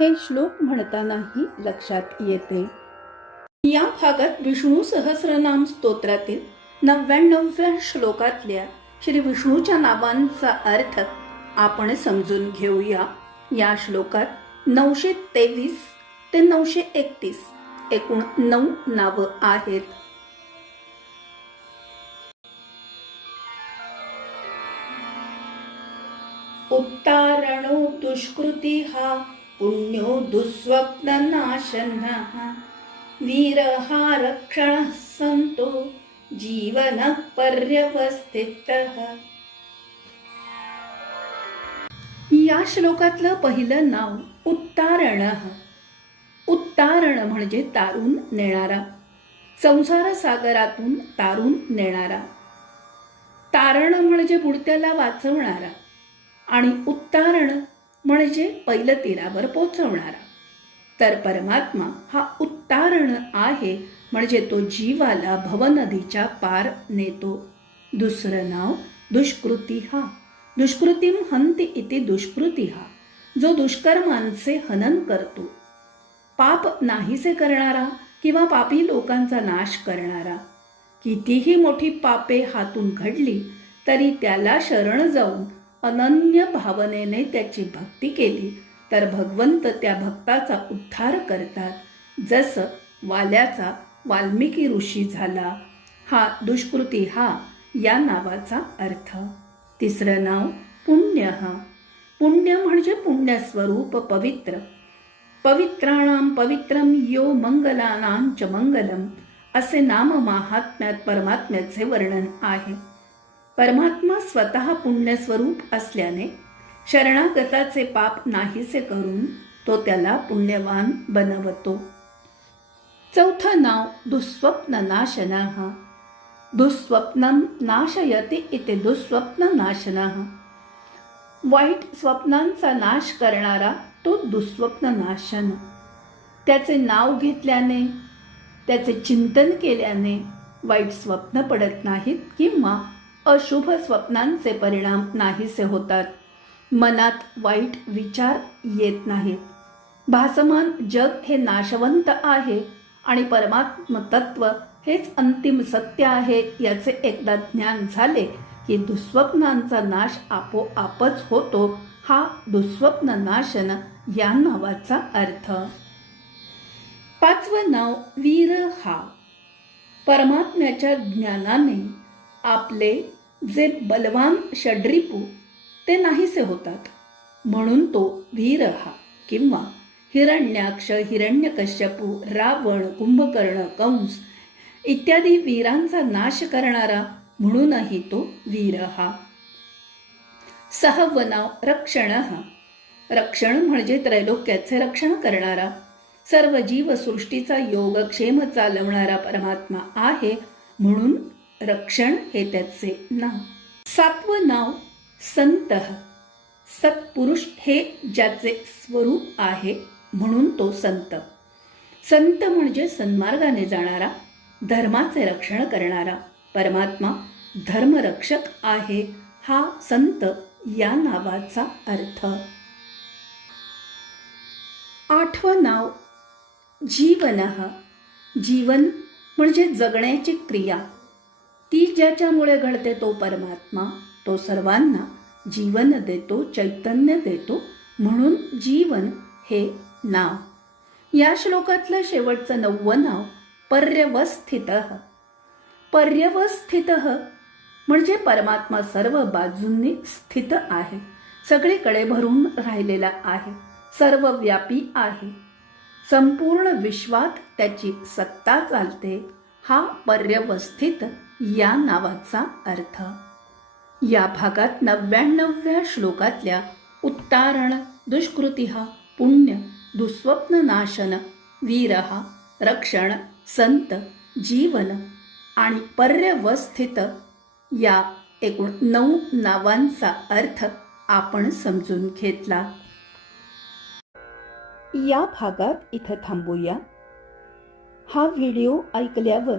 हे श्लोक म्हणतानाही लक्षात येते. या भागात विष्णू सहस्रनाम स्तोत्रातील नव्याण्णव्या श्लोकातल्या श्री विष्णूच्या नावांचा अर्थ आपण समजून घेऊया. या श्लोकात नऊशे तेवीस ते नऊशे एकतीस एकूण नऊ नावं आहेत. उत्तारणो दुष्कृती हा पुण्यो दुःस्वप्ननाशनः वीरहारक्षणः सन्तो जीवनः पर्यवस्थितः या श्लोकातलं पहिलं नाव उत्तारण। उत्तारण म्हणजे तारून नेणारा। संसार सागरातून तारून नेणारा। तारण म्हणजे बुडत्याला वाचवणारा। आणि उत्तारण म्हणजे पहिलं तीरावर पोचवणारा तर परमात्मा हा उत्तारण आहे म्हणजे तो जीवाला भवनदीच्या पार नेतो. दुसरं नाव दुष्कृती हा. दुष्कृतीम हंती इति दुष्कृती हा जो दुष्कर्मांचे हनन करतो. पाप नाहीसे करणारा किंवा पापी लोकांचा नाश करणारा. कितीही मोठी पापे हातून घडली तरी त्याला शरण जाऊन अनन्य भावनेने त्याची भक्ती केली. तर भगवंत त्या भक्ताचा उद्धार करतात. जसं वाल्याचा वाल्मिकी ऋषी झाला. हा दुष्कृती हा या नावाचा अर्थ. तिसरं नाव पुण्य हा. पुण्य म्हणजे पुण्यस्वरूप पवित्र. पवित्राणाम पवित्रम यो मंगलानांच मंगलम. असे नाम महात्म्यात परमात्म्याचे वर्णन आहे. परमात्मा स्वतः पुण्यस्वरूप असल्याने शरणागताचे पाप नाहीसे करून तो त्याला पुण्यवान बनवतो. चौथं नाव दुःस्वप्न नाशन दुःस्वप्नम नाशयते इथे दुःस्वप्न नाशन वाईट स्वप्नांचा नाश करणारा तो दुःस्वप्न नाशन त्याचे नाव घेतल्याने त्याचे चिंतन केल्याने वाईट स्वप्न पडत नाहीत किंवा अशुभ स्वप्नांचे परिणाम नाहीसे होतात. मनात वाईट विचार येत नाहीत. भासमान जग हे नाशवंत आहे आणि परमात्म तत्व हेच अंतिम सत्य आहे याचे एकदा ज्ञान झाले की दुःस्वप्नांचा नाश आपोआपच होतो हा दुःस्वप्न नाशन या नावाचा अर्थ. पाचवं नाव वीर हा परमात्म्याच्या ज्ञानाने आपले जे बलवान षड्रिपू ते नाहीसे होतात. म्हणून तो वीर हा किंवा हिरण्याक्ष हिरण्यकश्यपू रावण कुंभकर्ण कंस इत्यादी वीरांचा नाश करणारा म्हणूनही तो वीर हा. सहावं रक्षण हा. रक्षण म्हणजे त्रैलोक्याचे रक्षण करणारा. सर्व जीवसृष्टीचा योगक्षेम चालवणारा परमात्मा आहे म्हणून रक्षण हे त्याचे नाव. सातवं नाव संत. सत्पुरुष हे ज्याचे स्वरूप आहे म्हणून तो संत. संत म्हणजे सन्मार्गाने जाणारा धर्माचे रक्षण करणारा परमात्मा धर्मरक्षक आहे हा संत या नावाचा अर्थ. आठवं नाव जीवन. जीवन म्हणजे जगण्याची क्रिया. ती ज्याच्यामुळे घडते तो परमात्मा तो सर्वांना जीवन देतो चैतन्य देतो म्हणून जीवन हे नाव. या श्लोकातलं शेवटचं नववं नाव पर्यवस्थित. पर्यवस्थित म्हणजे परमात्मा सर्व बाजूंनी स्थित आहे. सगळीकडे भरून राहिलेला आहे. सर्व व्यापी आहे. संपूर्ण विश्वात त्याची सत्ता चालते. हा पर्यवस्थित या नावाचा अर्थ. या भागात नव्याण्णव्या श्लोकातल्या उत्तारण दुष्कृती पुण्य दुःस्वप्न नाशन वीरहा रक्षण संत जीवन आणि पर्यवस्थित या एकूण नऊ नावांचा अर्थ आपण समजून घेतला. या भागात इथं थांबूया. हा व्हिडिओ ऐकल्यावर